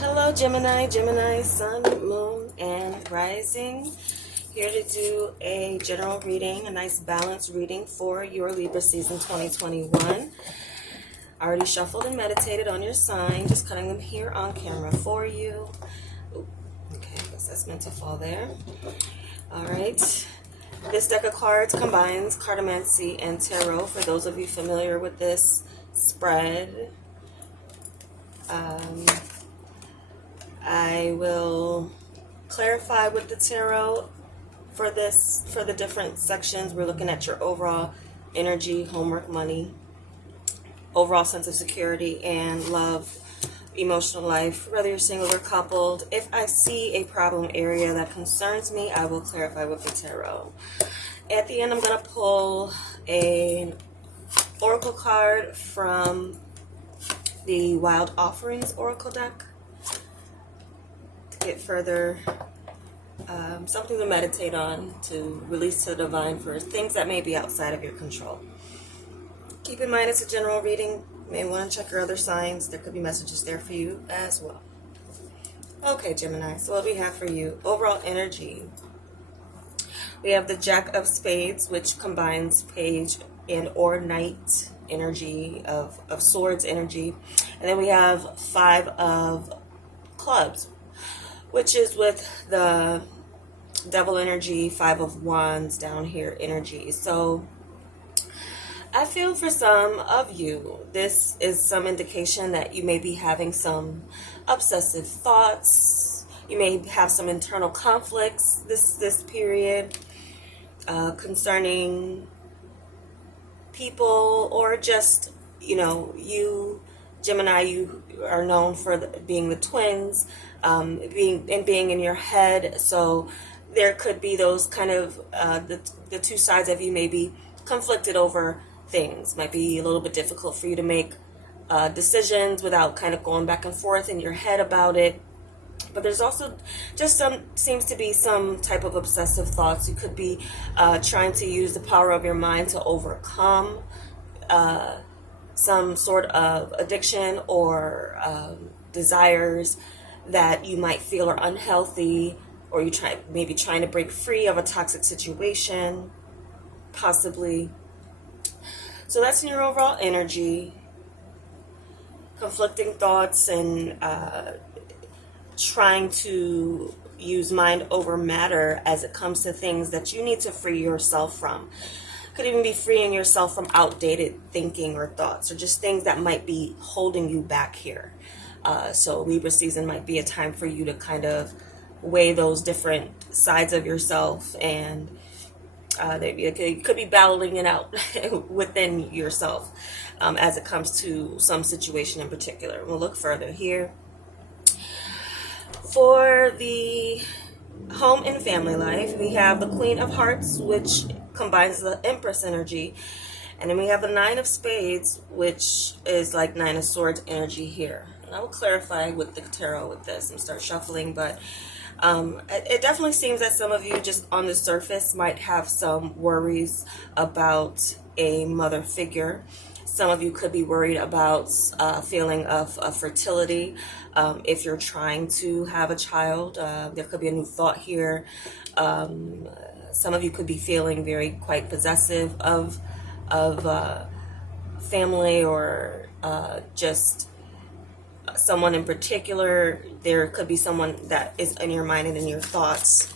Hello Gemini, Sun, Moon, and Rising. Here to do a general reading, a nice balanced reading for your Libra season 2021. I already shuffled and meditated on your sign, just cutting them here on camera for you. Ooh, okay, I guess that's meant to fall there. All right. This deck of cards combines cartomancy and tarot. For those of you familiar with this spread, I will clarify with the tarot for the different sections. We're looking at your overall energy, homework, money, overall sense of security, and love, emotional life, whether you're single or coupled. If I see a problem area that concerns me, I will clarify with the tarot. At the end, I'm going to pull an oracle card from the Wild Offerings Oracle deck to get further something to meditate on, to release to the divine for things that may be outside of your control. Keep in mind it's a general reading. You may want to check your other signs. There could be messages there for you as well. Okay, Gemini, so what do we have for you? Overall energy. We have the Jack of Spades, which combines page and or knight energy, of swords energy. And then we have Five of Clubs, which is with the Devil energy, Five of Wands down here energy. So I feel for some of you, this is some indication that you may be having some obsessive thoughts. You may have some internal conflicts this period concerning people, or just, you, Gemini, you are known for being the twins, being in your head. So there could be those kind of, the two sides of you may be conflicted over things. Might be a little bit difficult for you to make decisions without kind of going back and forth in your head about it. But there's also just seems to be some type of obsessive thoughts. You could be trying to use the power of your mind to overcome some sort of addiction or desires that you might feel are unhealthy, or you maybe trying to break free of a toxic situation, possibly. So that's in your overall energy. Conflicting thoughts and trying to use mind over matter as it comes to things that you need to free yourself from. Could even be freeing yourself from outdated thinking or thoughts, or just things that might be holding you back here. So Libra season might be a time for you to kind of weigh those different sides of yourself, and you could be battling it out within yourself as it comes to some situation in particular. We'll look further here. For the home and family life, we have the Queen of Hearts, which combines the Empress energy. And then we have the Nine of Spades, which is like Nine of Swords energy here. And I will clarify with the tarot with this and start shuffling, but it definitely seems that some of you just on the surface might have some worries about a mother figure. Some of you could be worried about a feeling of fertility. If you're trying to have a child, there could be a new thought here. Some of you could be feeling quite possessive of family, or just someone in particular. There could be someone that is in your mind and in your thoughts.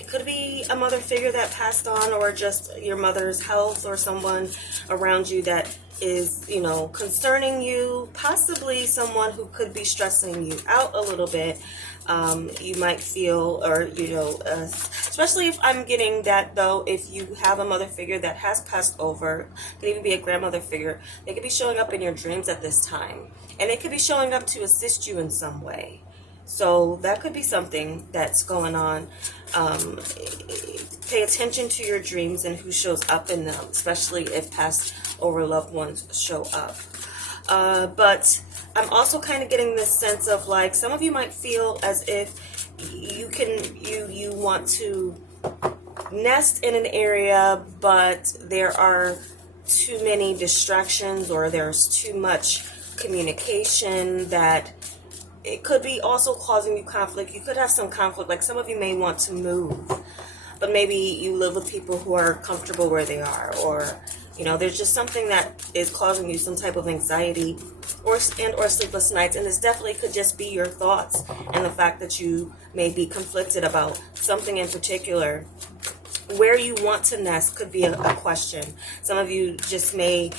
It could be a mother figure that passed on, or just your mother's health, or someone around you that is, concerning you. Possibly someone who could be stressing you out a little bit. You might feel, or, especially if I'm getting that, though, if you have a mother figure that has passed over, it could even be a grandmother figure, they could be showing up in your dreams at this time. And they could be showing up to assist you in some way. So that could be something that's going on. Pay attention to your dreams and who shows up in them, especially if past over loved ones show up. But I'm also kind of getting this sense of like, some of you might feel as if you want to nest in an area, but there are too many distractions, or there's too much communication that it could be also causing you conflict. You could have some conflict, like some of you may want to move, but maybe you live with people who are comfortable where they are, or there's just something that is causing you some type of anxiety or sleepless nights. And this definitely could just be your thoughts and the fact that you may be conflicted about something in particular. Where you want to nest could be a question. Some of you just may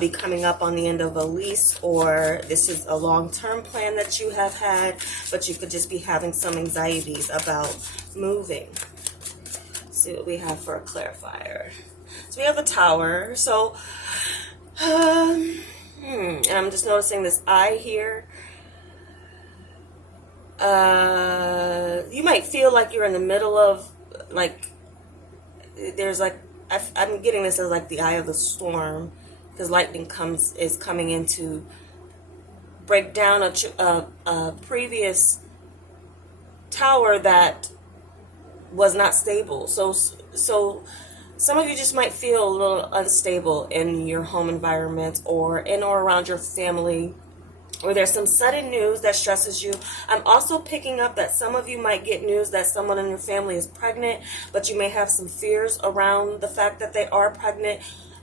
be coming up on the end of a lease, or this is a long-term plan that you have had, but you could just be having some anxieties about moving. Let's see what we have for a clarifier. So we have the Tower. So, and I'm just noticing this eye here. You might feel like you're in the middle of, like, there's like, I'm getting this as like the eye of the storm, because lightning is coming in to break down a previous tower that was not stable. So some of you just might feel a little unstable in your home environment, or in or around your family, or there's some sudden news that stresses you. I'm also picking up that some of you might get news that someone in your family is pregnant, but you may have some fears around the fact that they are pregnant.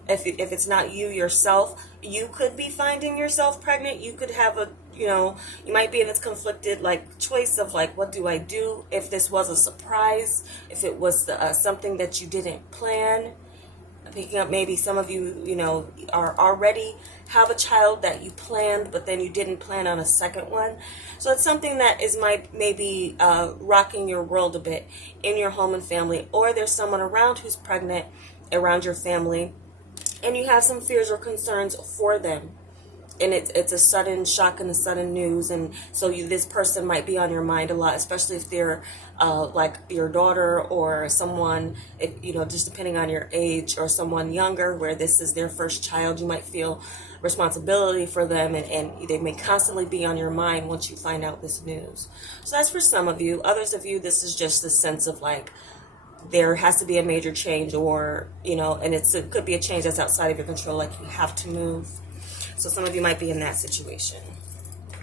If it's not you yourself, you could be finding yourself pregnant. You could have you might be in this conflicted like choice of like, what do I do if this was a surprise, if it was something that you didn't plan. I'm picking up maybe some of you, are already have a child that you planned, but then you didn't plan on a second one. So it's something that is maybe rocking your world a bit in your home and family, or there's someone around who's pregnant around your family, and you have some fears or concerns for them. And it's a sudden shock and a sudden news, and so this person might be on your mind a lot, especially if they're like your daughter or someone, just depending on your age, or someone younger where this is their first child. You might feel responsibility for them, and they may constantly be on your mind once you find out this news. So that's for some of you. Others of you, this is just the sense of like, there has to be a major change, or and it could be a change that's outside of your control, like you have to move. So some of you might be in that situation.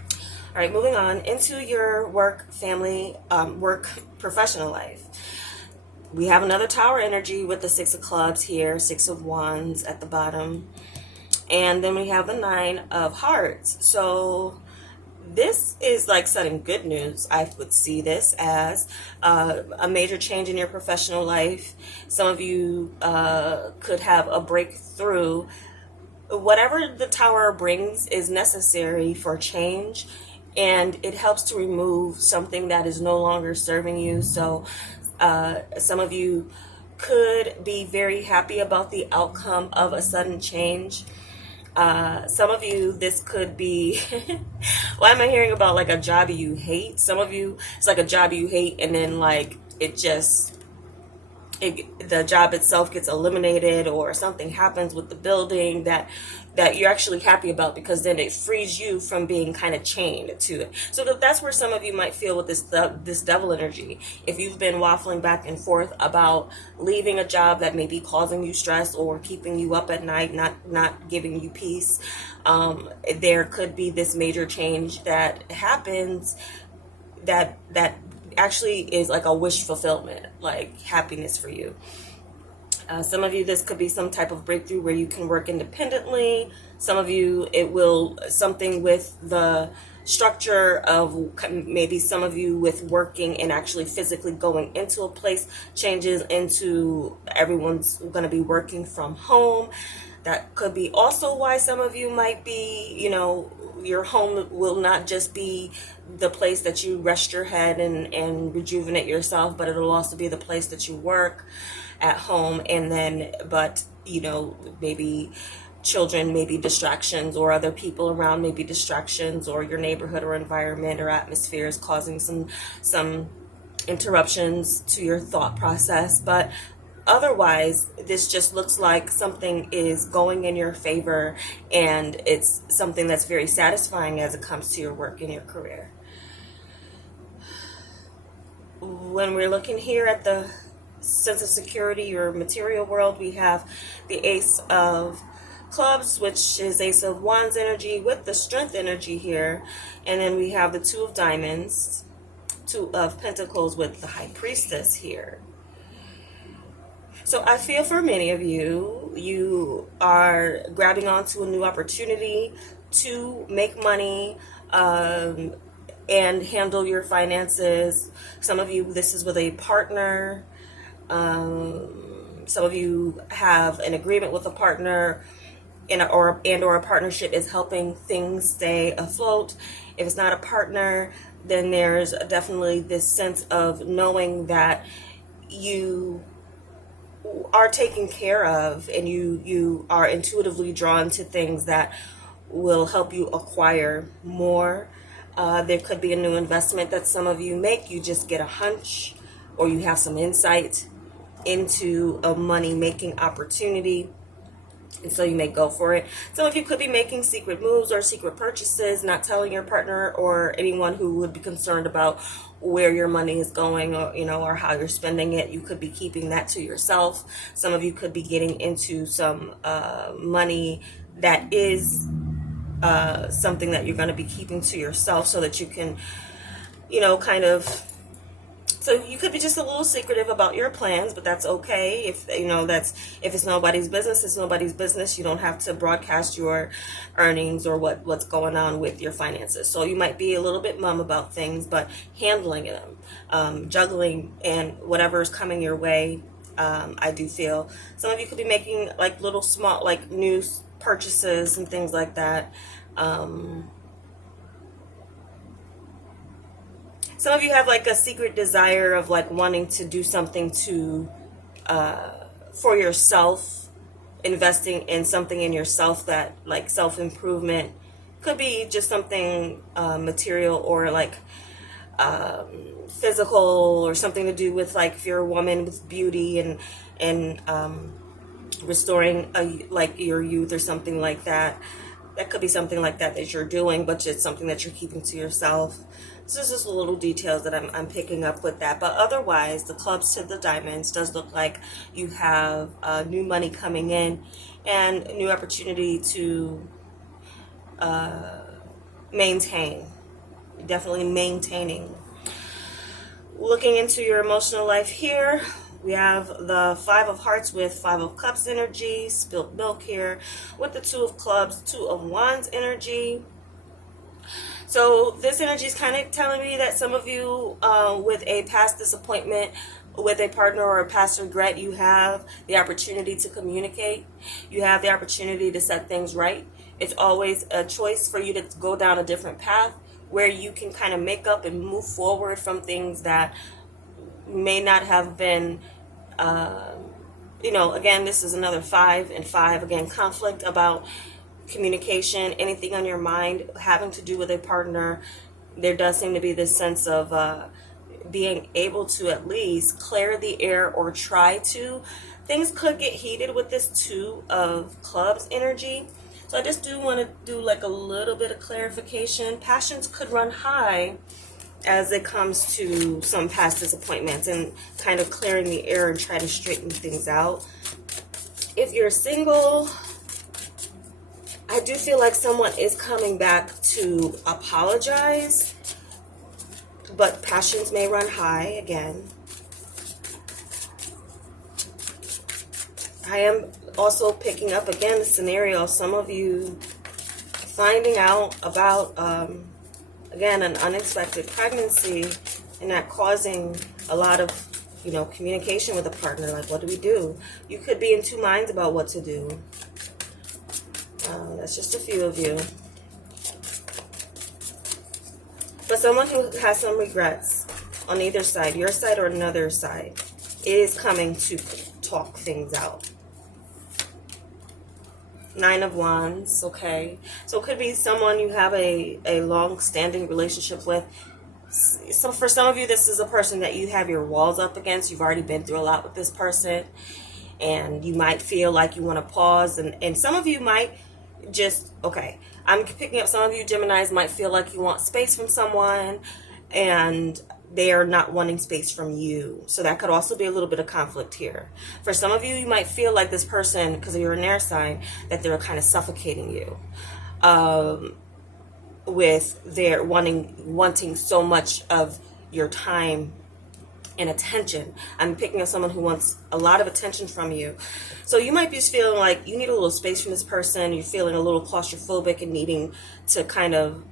All right, moving on into your work, family, professional life. We have another Tower energy with the Six of Clubs here, Six of Wands at the bottom. And then we have the Nine of Hearts. So this is like sudden good news. I would see this as a major change in your professional life. Some of you could have a breakthrough. Whatever the Tower brings is necessary for change, and it helps to remove something that is no longer serving you. So some of you could be very happy about the outcome of a sudden change. Some of you, this could be, why am I hearing about like a job you hate? Some of you, it's like a job you hate, and then like the job itself gets eliminated, or something happens with the building that you're actually happy about, because then it frees you from being kind of chained to it. So that's where some of you might feel with this devil energy. If you've been waffling back and forth about leaving a job that may be causing you stress or keeping you up at night, not giving you peace, there could be this major change that happens that actually is like a wish fulfillment, like happiness for you. Some of you, this could be some type of breakthrough where you can work independently. Some of you, it will something with the structure of maybe some of you with working and actually physically going into a place changes into everyone's going to be working from home. That could be also why some of you might be, your home will not just be the place that you rest your head and rejuvenate yourself, but it'll also be the place that you work at home. And then, but, maybe children may be distractions, or other people around may be distractions, or your neighborhood or environment or atmosphere is causing some interruptions to your thought process. But otherwise, this just looks like something is going in your favor, and it's something that's very satisfying as it comes to your work and your career. When we're looking here at the sense of security, your material world, we have the Ace of Clubs, which is Ace of Wands energy with the Strength energy here. And then we have the Two of Diamonds, Two of Pentacles with the High Priestess here. So I feel for many of you, you are grabbing onto a new opportunity to make money and handle your finances. Some of you, this is with a partner. Some of you have an agreement with a partner, or a partnership is helping things stay afloat. If it's not a partner, then there's definitely this sense of knowing that you are taken care of, and you are intuitively drawn to things that will help you acquire more. There could be a new investment that some of you make. You just get a hunch, or you have some insight into a money-making opportunity, and so you may go for it. Some of you could be making secret moves or secret purchases, not telling your partner or anyone who would be concerned about where your money is going, or or how you're spending it. You could be keeping that to yourself. Some of you could be getting into some money that is something that you're going to be keeping to yourself, so that you can, so you could be just a little secretive about your plans, but that's okay. If if it's nobody's business, it's nobody's business. You don't have to broadcast your earnings or what's going on with your finances. So you might be a little bit mum about things, but handling them, juggling, and whatever is coming your way. I do feel some of you could be making like little small, like new purchases and things like that. Some of you have like a secret desire of like wanting to do something for yourself, investing in something in yourself, that like self-improvement. Could be just something material, or like physical, or something to do with, like, if you're a woman, with beauty and restoring like your youth or something like that. That could be something like that you're doing, but it's something that you're keeping to yourself. So this is just little details that I'm picking up with that. But otherwise, the Clubs to the Diamonds does look like you have new money coming in, and a new opportunity to maintain. Definitely maintaining. Looking into your emotional life here, we have the Five of Hearts with Five of Cups energy, spilled milk here, with the Two of Clubs, Two of Wands energy. So this energy is kind of telling me that some of you, with a past disappointment with a partner or a past regret, you have the opportunity to communicate. You have the opportunity to set things right. It's always a choice for you to go down a different path, where you can kind of make up and move forward from things that may not have been, again, this is another 5 and 5. Again, conflict about communication, anything on your mind having to do with a partner. There does seem to be this sense of being able to at least clear the air, or try to. Things could get heated with this Two of Clubs energy. So I just do want to do like a little bit of clarification. Passions could run high as it comes to some past disappointments, and kind of clearing the air and try to straighten things out. If you're single, I do feel like someone is coming back to apologize, but passions may run high again. I am also picking up again the scenario of some of you finding out about, again, an unexpected pregnancy, and that causing a lot of, communication with a partner. Like, what do we do? You could be in two minds about what to do. That's just a few of you. But someone who has some regrets on either side, your side or another side, is coming to talk things out. 9 of Wands, okay. So it could be someone you have a long-standing relationship with. So for some of you, this is a person that you have your walls up against. You've already been through a lot with this person, and you might feel like you want to pause. And some of you might just, okay, I'm picking up some of you Geminis might feel like you want space from someone, and they are not wanting space from you. So that could also be a little bit of conflict here. For some of you, you might feel like this person, because you're an air sign, that they're kind of suffocating you. With their wanting so much of your time and attention. I'm picking up someone who wants a lot of attention from you. So you might be just feeling like you need a little space from this person. You're feeling a little claustrophobic and needing to kind of,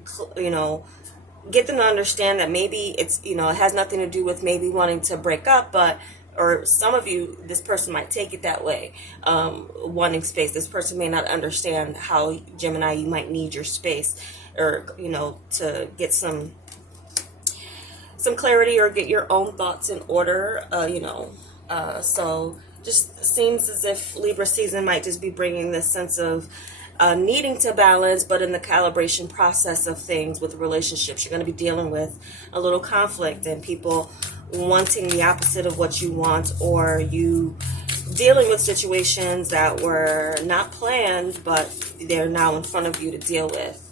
get them to understand that maybe it's, it has nothing to do with maybe wanting to break up, or some of you, this person might take it that way, wanting space. This person may not understand how, Gemini, you might need your space, or, to get some clarity or get your own thoughts in order, so just seems as if Libra season might just be bringing this sense of needing to balance, but in the calibration process of things with relationships, you're going to be dealing with a little conflict and people wanting the opposite of what you want, or you dealing with situations that were not planned, but they're now in front of you to deal with.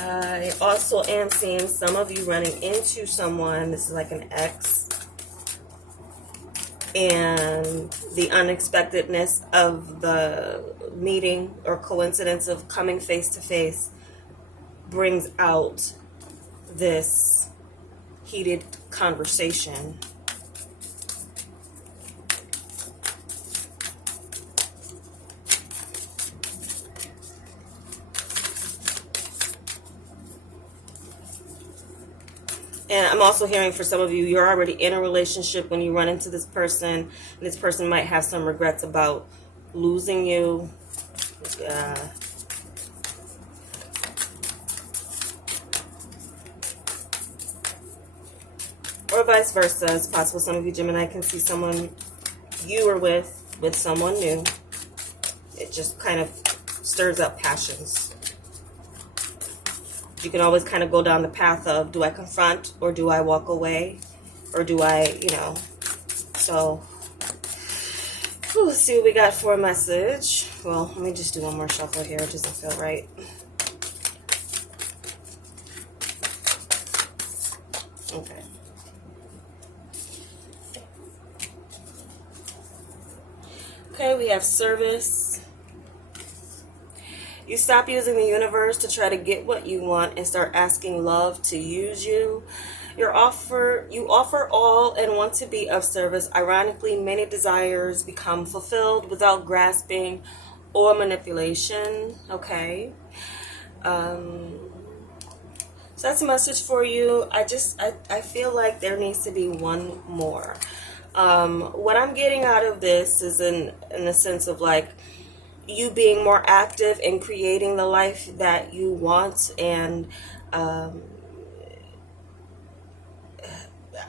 I also am seeing some of you running into someone, this is like an ex, and the unexpectedness of the meeting or coincidence of coming face to face brings out this heated conversation. And I'm also hearing for some of you, you're already in a relationship when you run into this person. And this person might have some regrets about losing you. Or vice versa. It's possible some of you, Gemini, can see someone you were with someone new. It just kind of stirs up passions. You can always kind of go down the path of, do I confront or do I walk away? Or do I, so let's see what we got for a message. Well, let me just do one more shuffle here. It doesn't feel right. Okay. Okay, we have service. You stop using the universe to try to get what you want and start asking love to use you. You offer all and want to be of service. Ironically, many desires become fulfilled without grasping or manipulation. Okay. So that's a message for you. I feel like there needs to be one more. What I'm getting out of this is in the sense of like, you being more active in creating the life that you want, and I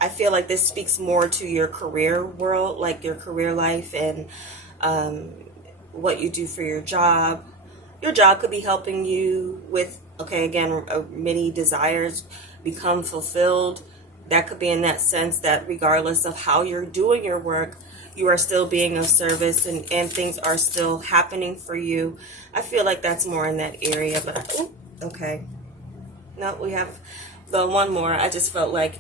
feel like this speaks more to your career world, like your career life and what you do for your job. Your job could be helping you with, again, many desires become fulfilled. That could be in that sense that regardless of how you're doing your work, you are still being of service and things are still happening for you. I feel like that's more in that area, but okay. No, we have the one more. I just felt like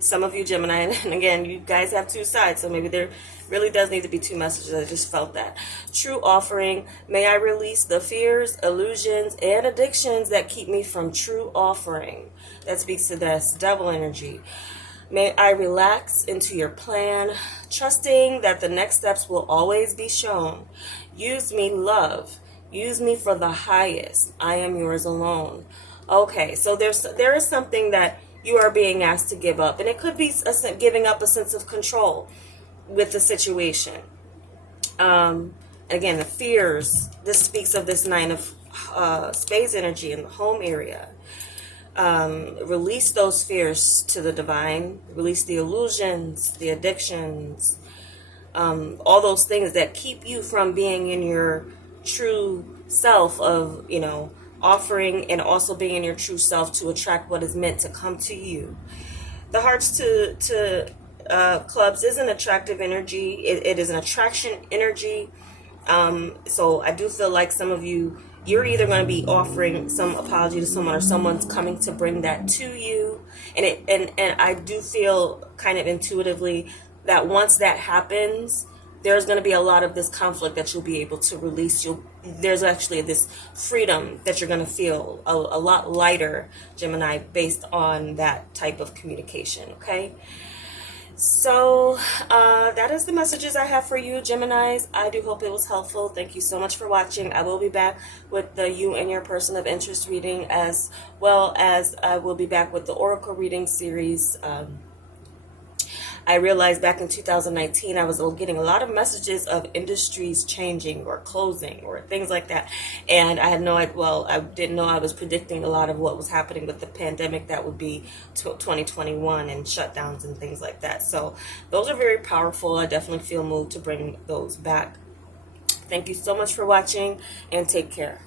some of you Gemini, and again, you guys have two sides, so maybe there really does need to be two messages. I just felt that. True offering. May I release the fears, illusions, and addictions that keep me from true offering. That speaks to this devil energy. May I relax into your plan, trusting that the next steps will always be shown. Use me, love. Use me for the highest. I am yours alone. Okay, so there is something that you are being asked to give up, and it could be giving up a sense of control with the situation. Again, the fears. This speaks of this 9 of Spades energy in the home area. Release those fears to the divine. Release the illusions, the addictions, all those things that keep you from being in your true self of, offering, and also being in your true self to attract what is meant to come to you. The hearts to clubs is an attractive energy. It is an attraction energy. So I do feel like some of you, you're either going to be offering some apology to someone, or someone's coming to bring that to you. And I do feel kind of intuitively that once that happens, there's going to be a lot of this conflict that you'll be able to release. There's actually this freedom that you're going to feel a lot lighter, Gemini, based on that type of communication. Okay. So that is the messages I have for you, Geminis. I do hope it was helpful. Thank you so much for watching. I will be back with the You and Your Person of Interest reading, as well as I will be back with the Oracle reading series. I realized back in 2019 I was getting a lot of messages of industries changing or closing or things like that, and I had I didn't know I was predicting a lot of what was happening with the pandemic that would be 2021 and shutdowns and things like that. So those are very powerful. I definitely feel moved to bring those back. Thank you so much for watching, and take care.